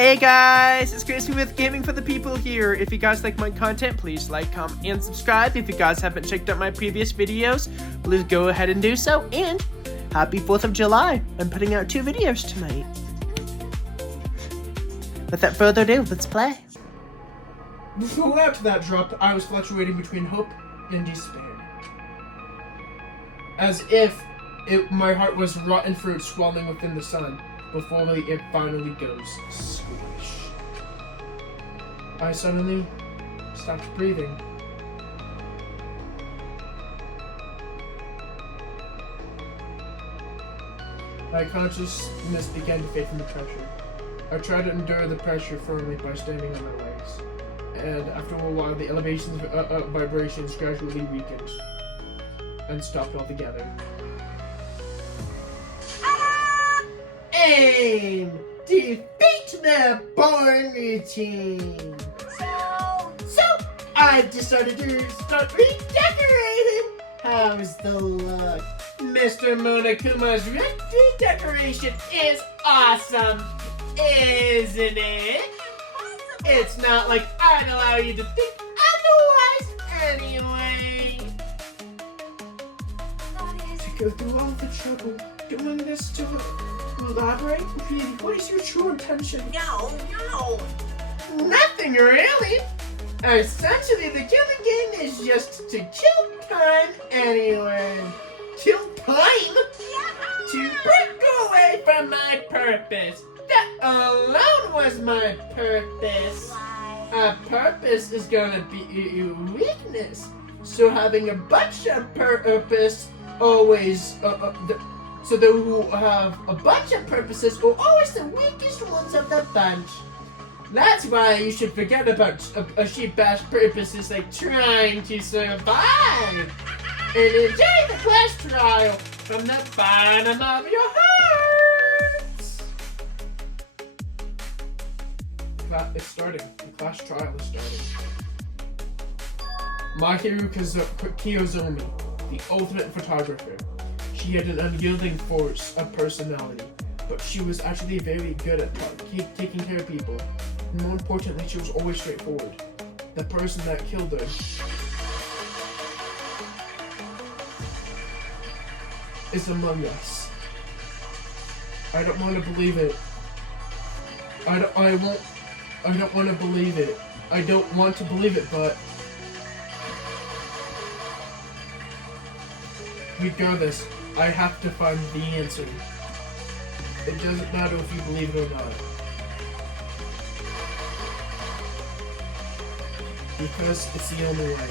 Hey guys, it's Crispy with Gaming for the People here. If you guys like my content, please like, comment, and subscribe. If you guys haven't checked out my previous videos, please go ahead and do so. And happy 4th of July. I'm putting out 2 videos tonight. Without further ado, let's play. Before after that dropped, I was fluctuating between hope and despair. As if my heart was rotten fruit swelling within the sun, before it finally goes squish. I suddenly stopped breathing. My consciousness began to fade from the pressure. I tried to endure the pressure firmly by standing on my legs, and after a while the elevation's vibrations gradually weakened and stopped altogether. Aim! Defeat the Barney team! So, I've decided to start redecorating! How's the look? Mr. Monokuma's redecoration is awesome, isn't it? It's not like I'd allow you to think otherwise anyway. To go through all the trouble doing this to elaborate? Really, what is your true intention? No. Nothing really. Essentially, the killing game is just to kill time anyway. Kill time? To break away from my purpose. That alone was my purpose. A purpose is gonna be a weakness. So having a bunch of purpose always, so those who have a bunch of purposes are always the weakest ones of the bunch. That's why you should forget about a sheep-bash purposes like trying to survive. And enjoy the class trial from the bottom of your hearts. It's starting. The class trial is starting. Mahiru Kiyozomi, the ultimate photographer. She had an unyielding force of personality, but she was actually very good at taking care of people. And more importantly, she was always straightforward. The person that killed her is among us. I don't want to believe it. I don't want to believe it. I don't want to believe it, but regardless, I have to find the answer. It doesn't matter if you believe it or not. Because it's the only way.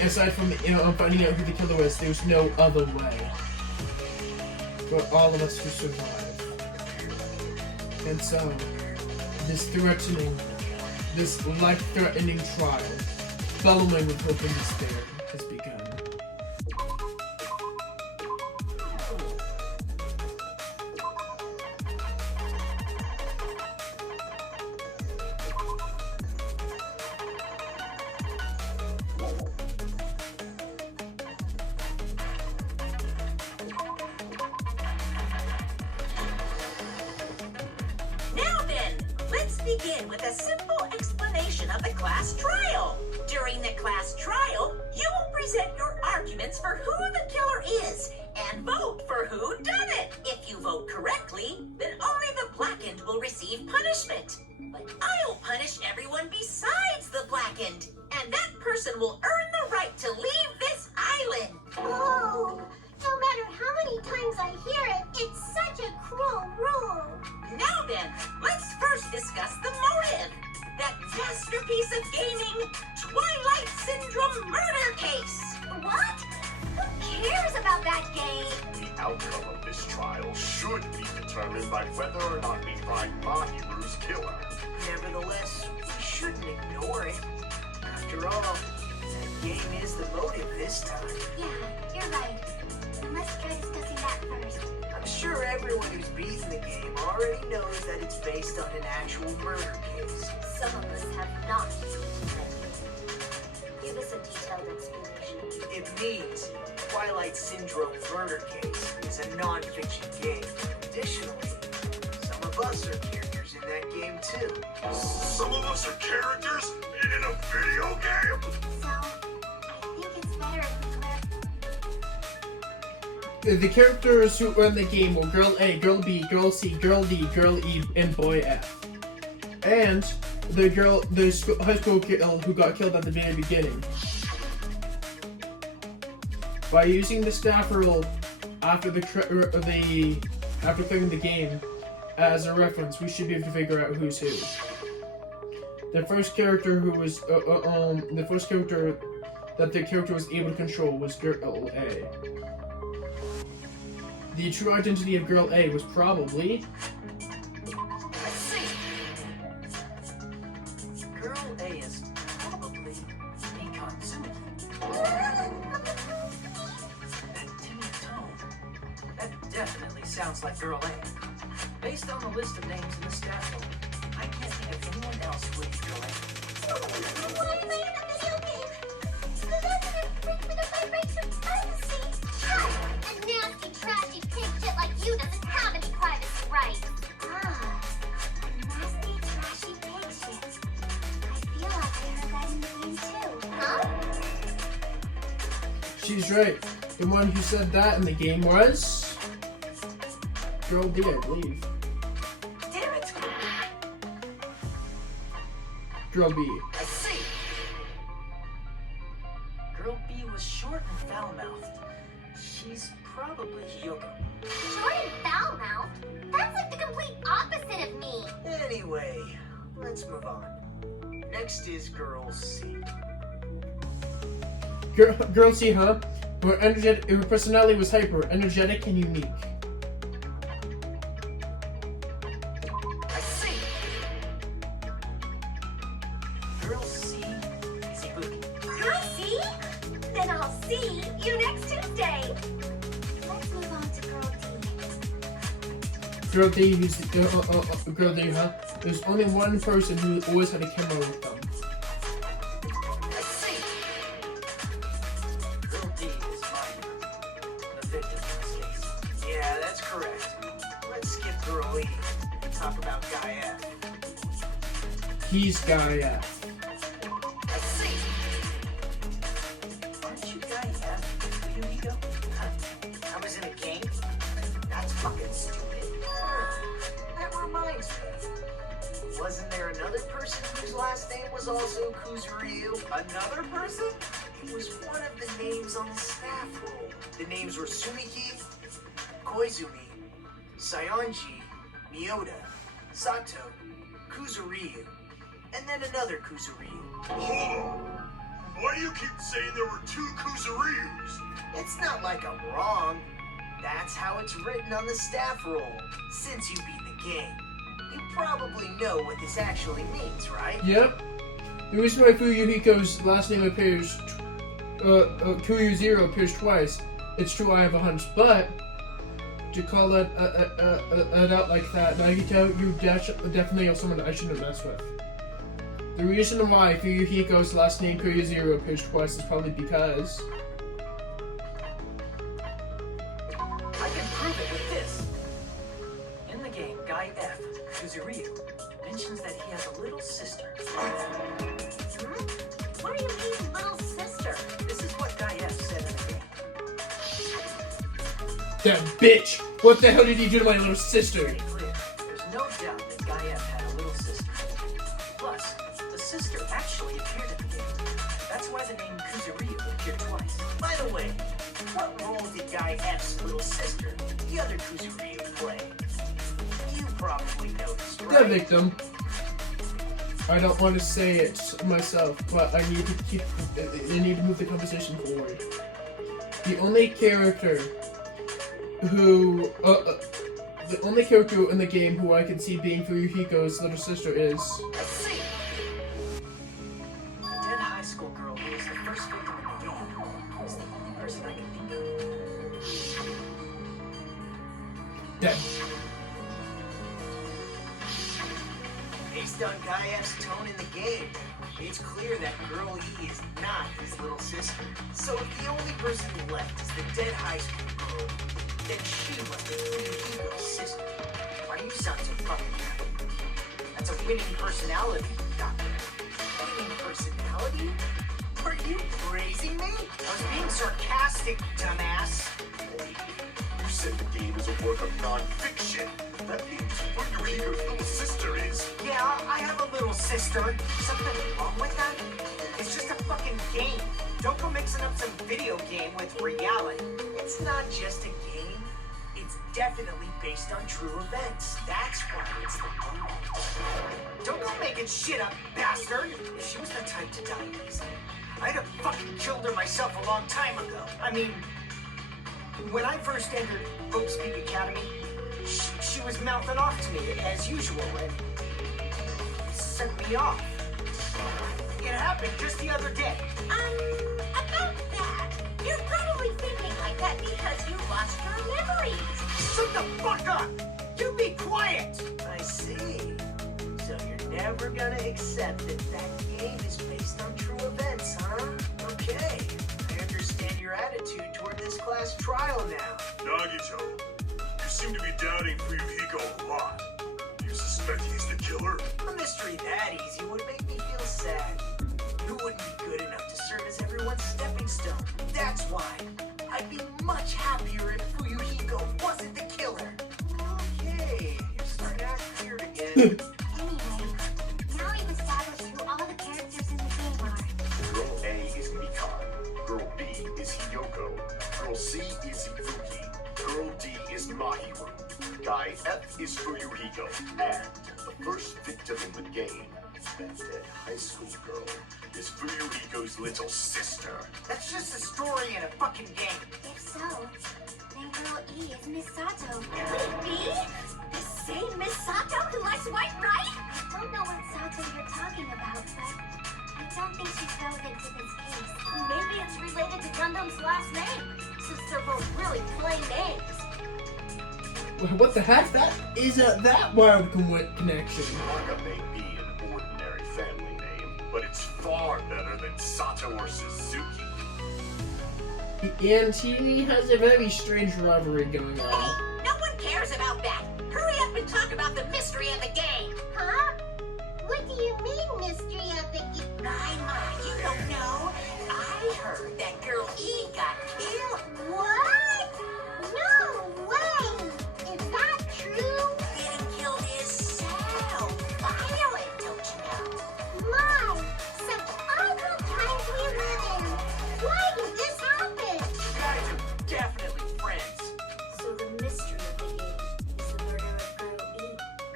Aside from, finding out who the killer was, there's no other way for all of us to survive. And so, this life-threatening trial, bellowing with hope and despair, has begun. Begin with a simple explanation of the class trial. During the class trial, you will present your arguments for who the killer is and vote for who done it. If you vote correctly, then only the blackened will receive punishment. But I'll punish everyone besides the blackened, and that person will earn the right to leave this island. Oh, no matter how many times I hear it, it's such a cruel rule. Now then, let's first discuss the motive. That masterpiece of gaming, Twilight Syndrome murder case. What? Who cares about that game? The outcome of this trial should be determined by whether or not we find Mahiru's killer. Nevertheless, we shouldn't ignore it. After all, that game is the motive this time. Yeah, you're right. But let's try discussing that first. I'm sure everyone who's beaten the game already knows that it's based on an actual murder case. Some of us have not beaten that game. Give us a detailed explanation. It means Twilight Syndrome murder case is a non-fiction game. Additionally, some of us are characters in that game too. Some of us are characters in a video game. So, I think it's better if we The characters who run the game were Girl A, Girl B, Girl C, Girl D, Girl E, and Boy F. And the high school girl who got killed at the very beginning. By using the staff role after after clearing the game as a reference, we should be able to figure out who's who. The first character who was the first character that the character was able to control was Girl A. The true identity of Girl A was probably I see. Girl A is probably Nikon Tsumiki. That timid tone. That definitely sounds like Girl A. Based on the list of names in the staff roll, I can't think of anyone else who is Girl A. Why am I in a video game? That's an infringement of my rights of privacy. A nasty, trashy pig shit like you doesn't have any privacy rights. Nasty, trashy pig shit. I feel like I heard that in the game too. Huh? she's right. The one who said that in the game was Girl D, I believe. Damn it! Girl B. I see. Girl B was short and foul-mouthed. She's probably Hyoko. Short and foul-mouthed? That's like the complete opposite of me. Anyway, let's move on. Next is Girl C. Girl C, huh? Her personality was hyper, energetic, and unique. I see. Girl C is Ibuki. Girl C? Then I'll see you next Tuesday. Let's move on to Girl D. Girl D, Girl D, huh? There's only one person who always had a camera with them. I see. Girl D is mine. The victim in this case. Yeah, that's correct. Let's skip Girl E and talk about Guy F. He's Guy F. I see. Aren't you Guy F, Yumiko? I was in a game? That's fucking stupid. That reminds me. Wasn't there another person whose last name was also Kuzuryu? Another person? It was one of the names on the staff roll. The names were Sumiki, Koizumi, Sayonji, Miyoda, Sato, Kuzuryu, and then another Kuzuryu. Hold on. Why do you keep saying there were two Kuzuryus? It's not like I'm wrong. That's how it's written on the staff roll. Since you beat the game, you probably know what this actually means, right? Yep. The reason why Fuyuhiko's last name appears, Kuyu0 appears twice, it's true I have a hunch, but to call it out like that, Nagito, you definitely are someone that I shouldn't mess with. The reason why Fuyuhiko's last name Kuyu0 appears twice is probably because I can prove it with this. In the game, Guy F, Kuzuryu, mentions that he has a little sister. What do you mean, little sister? This is what Guy F said in the game. that bitch. What the hell did you do to my little sister? Pretty clear. There's no doubt that Guy F had a little sister. Plus, the sister actually appeared in the game. That's why the name Kuzuryu appeared twice. By the way, what role did Guy F's little sister, the other Kuzuryu, play? You probably noticed, The right? victim. I don't want to say it myself, but I need to move the conversation forward. The only character in the game who I can see being Fuyuhiko's little sister is Let's see. The dead high school girl who was the first victim in the game is the only person I can think of. Dead. Based on Guy F's tone in the game, it's clear that Girl E is not his little sister. So if the only person left is the dead high school girl, then she must be Fuyuhiko's sister. Why do you sound so fucking happy? That's a winning personality, Doctor. Winning personality? Are you praising me? I was being sarcastic, dumbass. You said the game is a work of non-fiction. That means Fuyuhiko's little sister is. Yeah, I have a little sister. Something wrong with that? It's just a fucking game. Don't go mixing up some video game with reality. It's not just a game. It's definitely based on true events. That's why it's the game. Don't go making shit up, bastard. If she was the type to die easy, I'd have fucking killed her myself a long time ago. I mean, when I first entered Hope's Peak Academy, she was mouthing off to me as usual and sent me off. It happened just the other day. About that, you're probably thinking like that because you lost your memories. Shut the fuck up! You be quiet! I see. So you're never gonna accept that that game is based on true events, huh? Okay. I understand your attitude toward this class trial now. Nagito, you seem to be doubting Fuyuhiko a lot. Do you suspect he's the killer? A mystery that easy would make me feel sad. You wouldn't be good enough to serve as everyone's stepping stone. That's why. I'd be much happier if Fuyuhiko wasn't the killer. Okay, you're starting to act weird again. Anyway, now we've established who all the characters in the game are. Girl A is Mikan. Girl B is Hiyoko. Girl C is Ifuki. Girl D is Mahiru. Guy F is Fuyuhiko. And the first victim in the game, that dead high school girl, is Fuyuhiko's little sister. That's just a story in a fucking game. If so, then girl E is Miss Sato. Could it be the same Miss Sato who likes white rice? I don't know what Sato you're talking about, but I don't think she's relevant to this case. Maybe it's related to Gundam's last name, since they're both really plain names. What the heck? That is that wild connection. Naga may be an ordinary family name, but it's far better than Sato or Suzuki. And he has a very strange rivalry going on. Hey, no one cares about that. Hurry up and talk about the mystery of the game. Huh? What do you mean, mystery of the game? My, you don't know. I heard that girl E got killed. What? No way! Is that true? Getting killed is so violent, don't you know? My, such awful times we live in. Why did this happen? You guys are definitely friends. So the mystery of the game is the murder of girl E,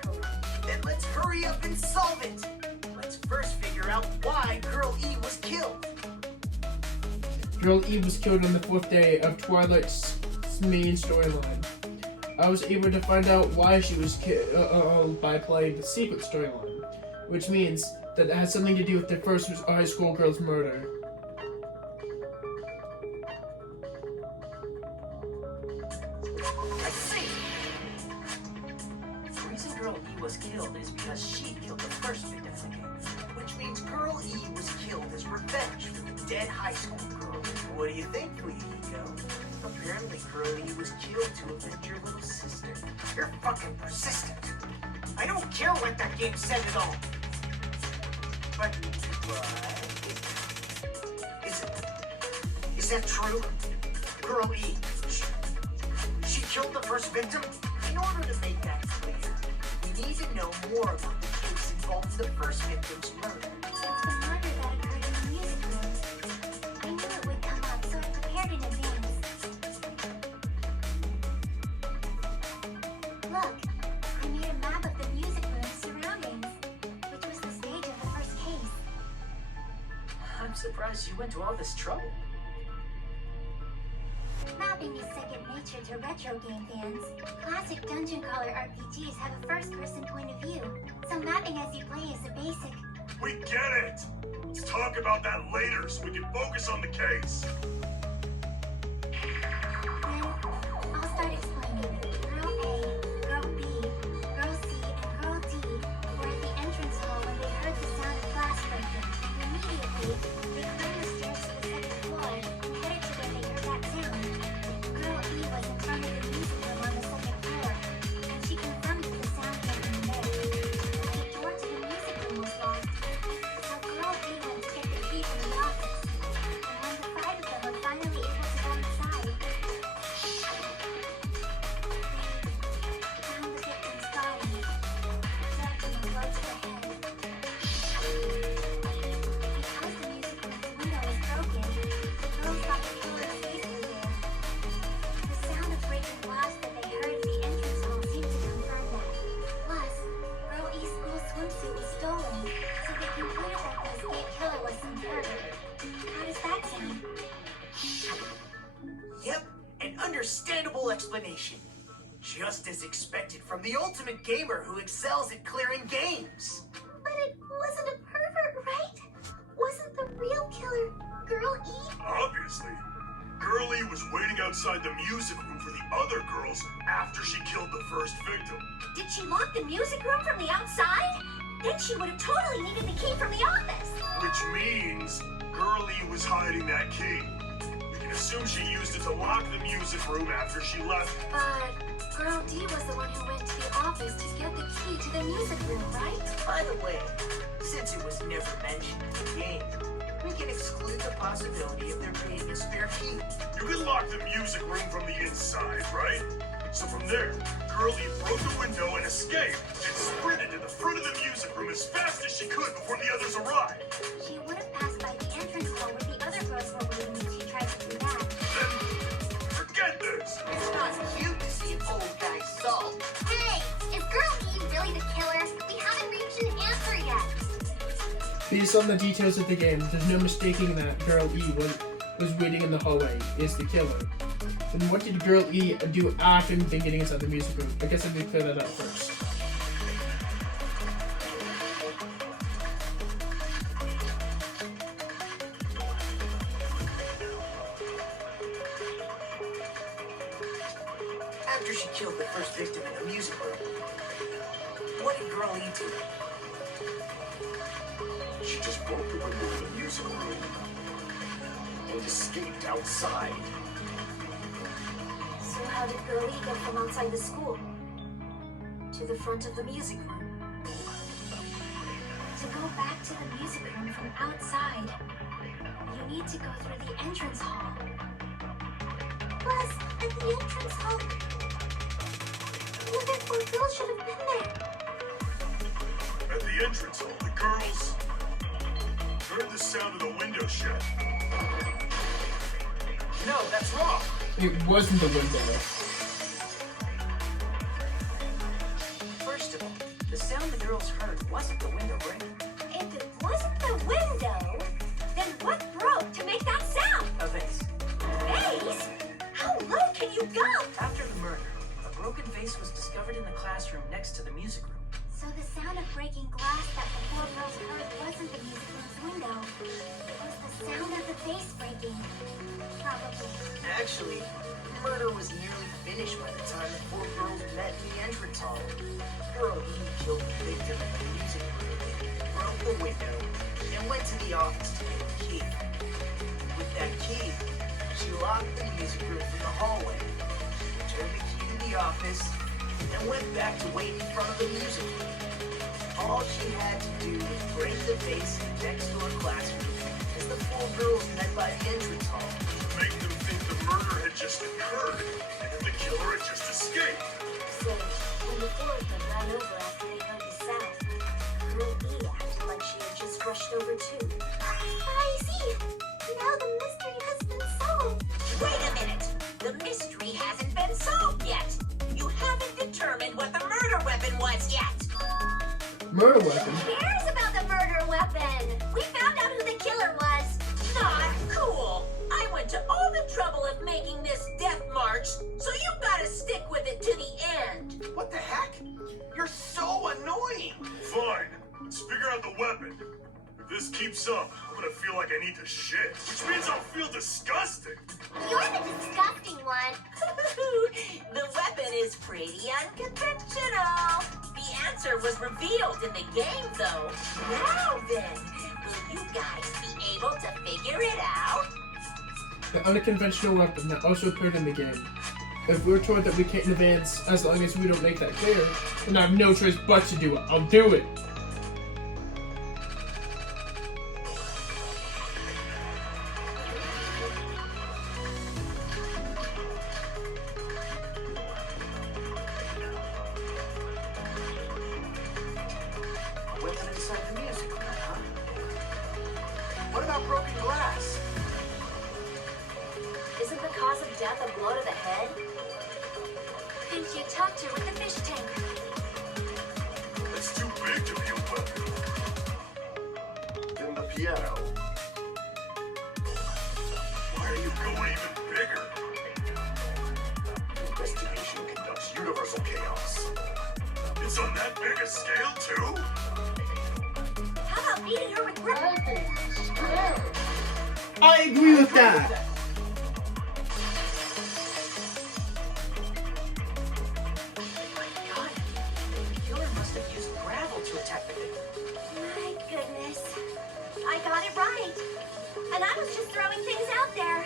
correct? Then let's hurry up and solve it. Let's first figure out why Girl E was killed. Girl E was killed on the 4th day of Twilight's main storyline. I was able to find out why she was killed by playing the secret storyline, which means that it has something to do with the first high school girl's murder. I see. The reason Girl E was killed is because she killed the first victim of the game, which means Girl E was killed as revenge for the dead high school girl. What do you think, Fuyuhiko? Apparently, Girl E was killed to avenge your little sister. You're fucking persistent. I don't care what that game said at all. But is that true? Girl E, she killed the first victim? In order to make that clear, we need to know more about the case involving the first victim's murder. It's the murder that occurred in the music room. I knew it would come up, so I prepared in advance. Look, I made a map of the music room's surroundings, which was the stage of the first case. I'm surprised you went to all this trouble. Mapping is second nature to retro game fans. Classic dungeon crawler RPGs have a first-person point of view, so mapping as you play is a basic. We get it! Let's talk about that later so we can focus on the case. Then, I'll start explaining. Girl A, Girl B, Girl C, and Girl D were at the entrance hall when they heard the sound of glass breaking. Immediately, they climbed the stairs to the second floor and headed to where they heard that sound. Girl E was in front of the music room on the second floor, and she confirmed that the sound came from there. She door to the How does that sound? Yep, an understandable explanation. Just as expected from the ultimate gamer who excels at clearing games. But it wasn't a pervert, right? Wasn't the real killer Girl E? Obviously. Girl E was waiting outside the music room for the other girls after she killed the first victim. Did she lock the music room from the outside? Then she would have totally needed the key from the office. Which means Girl E was hiding that key. We can assume she used it to lock the music room after she left. But Girl D was the one who went to the office to get the key to the music room, right? By the way, since it was never mentioned in the game, we can exclude the possibility of there being a spare key. You can lock the music room from the inside, right? So from there, Girl E broke the window and escaped, and sprinted to the front of the music room as fast as she could before the others arrived. She would have passed by the entrance hall where the other girls were waiting if she tried to do that. Then, forget this! It's not cute to see an old guy sulk. Hey, is Girl E really the killer? We haven't reached an answer yet. Based on the details of the game, there's no mistaking that Girl E was waiting in the hallway is the killer. Then what did Girl E do after getting inside the music room? I guess I need to clear that up first. After she killed the first victim in the music room, what did Girl E do? She just broke the window of the music room and escaped outside. So how did Girl E get from outside the school to the front of the music room? To go back to the music room from outside, you need to go through the entrance hall. Plus, at the entrance hall, the other four girls should have been there. At the entrance hall, the girls heard the sound of the window shut. No, that's wrong. It wasn't the window. First of all, the sound the girls heard wasn't the window breaking. If it wasn't the window, then what broke to make that sound? A vase. Vase? How low can you go? After the murder, a broken vase was discovered in the classroom next to the music room. So the sound of breaking glass that the four girls heard wasn't the music room's window. It was the sound of the vase breaking. Probably. Actually, the murder was nearly finished by the time the four girls met in the entrance hall. Girl E killed the victim in the music room, broke the window, and went to the office to get the key. With that key, she locked the music room from the hallway, turned the key to the office, and went back to wait in front of the music room. All she had to do was break the vase next to her classroom as the four girls met by the entrance hall. Make them think the murder had just occurred, and that the killer had just escaped. So, when the four of them ran over after they heard the sound, Girl E acted like she had just rushed over too. I see. Now the mystery has been solved. Wait a minute! The mystery hasn't been solved yet! You haven't determined what the murder weapon was yet! Murder weapon? Who cares about the murder weapon? We found out who the killer was. Not cool! I went to all the trouble of making this death march, so you gotta stick with it to the end! What the heck? You're so annoying! Fine, let's figure out the weapon. If this keeps up, I'm gonna feel like I need to shit, which means I'll feel disgusting. You're the disgusting one. The weapon is pretty unconventional. The answer was revealed in the game, though. Now then, will you guys be able to figure it out? The unconventional weapon that also appeared in the game. If we're told that we can't advance as long as we don't make that clear, then I have no choice but to do it. I'll do it. A weapon inside the music room, huh? What about broken glass? Isn't the cause of death a blow to the head? And you tucked her with the fish tank. It's too big to be a weapon. Then the piano. I agree with that. My God, the killer must have used gravel to attack the victim. My goodness. I got it right. And I was just throwing things out there.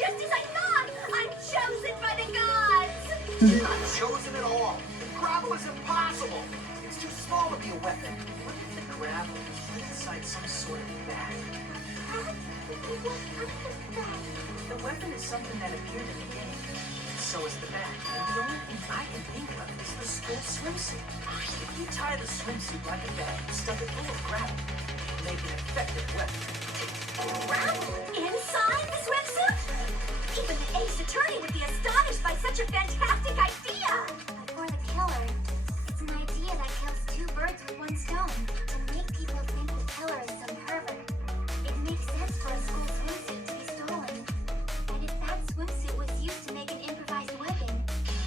Just as I thought. I'm chosen by the gods. You're not chosen at all. The gravel is impossible. It's too small to be a weapon. What if the gravel is put inside some sort of bag? The weapon is something that appeared in the game. So is the bag. And the only thing I can think of is the school swimsuit. If you tie the swimsuit like a bag and stuff it full of gravel, it'll make an effective weapon. Gravel inside the swimsuit? Even the Ace Attorney would be astonished by such a fantastic idea. But for the killer, it's an idea that kills two birds with one stone. To make people think the killer is some pervert. It makes sense for a school swimsuit to be stolen. And if that swimsuit was used to make an improvised weapon,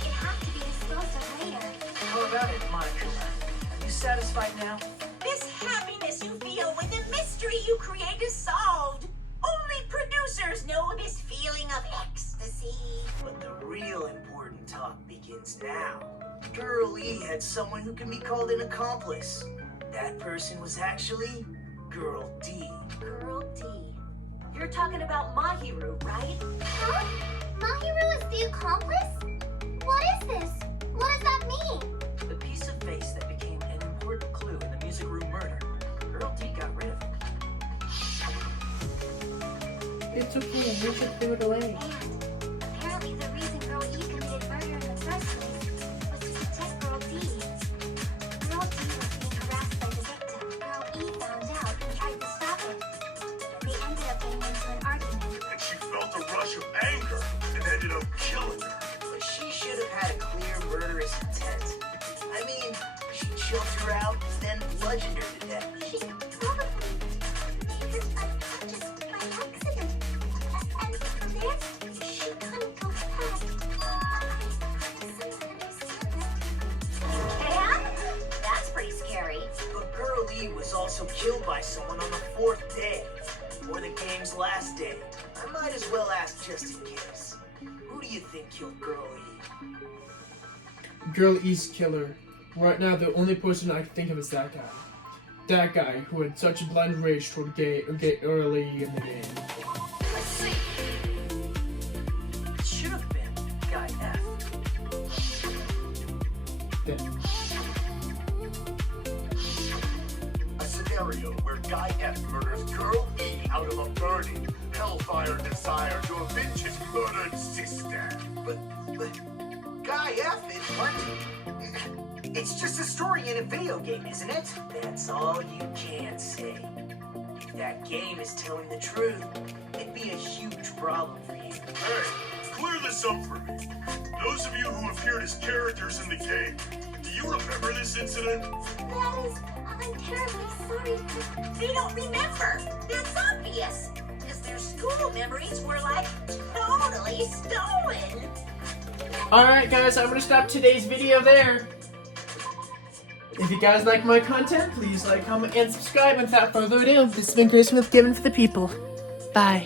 it'd have to be disposed of later. How about it, Monica? Are you satisfied now? This happiness you feel when the mystery you create is solved. Only producers know this feeling of ecstasy. But the real important talk begins now. Girl E had someone who can be called an accomplice. That person was actually Girl D. Girl D. You're talking about Mahiru, right? Huh? Mahiru is the accomplice? What is this? What does that mean? The piece of face that became an important clue in the music room murder. Girl D got rid of it. It's okay, we should throw it away. And apparently the reason Girl E committed murder in the first place was to protect Girl D. Girl D was being harassed by the victim. Girl E found out and tried to stop it. They ended up getting into an argument. And she felt a rush of anger and ended up killing her. But she should have had a clear murderous intent. I mean, she choked her out, then bludgeoned her to death. She probably made her unconscious by accident. And from there, she couldn't go back. And? That's pretty scary. But Girl E was also killed by someone on the 4th day, or the game's last day. I might as well ask just in case. Who do you think killed Girl E? Girl E's killer. Right now, the only person I can think of is that guy. That guy who had such a blind rage toward gay early in the game. Let's see. It should have been Guy F. Then, A scenario where Guy F murders Girl E out of a burning, hellfire desire to avenge his murdered sister. But Guy F is what? It's just a story in a video game, isn't it? That's all you can say. If that game is telling the truth, it'd be a huge problem for you. Hey, clear this up for me. Those of you who appeared as characters in the game, do you remember this incident? That is, I'm terribly sorry. They don't remember. That's obvious. Because their school memories were like totally stolen. Alright guys, I'm gonna stop today's video there. If you guys like my content, please like, comment, and subscribe. And without further ado, this has been Grace Smith Giving for the People. Bye.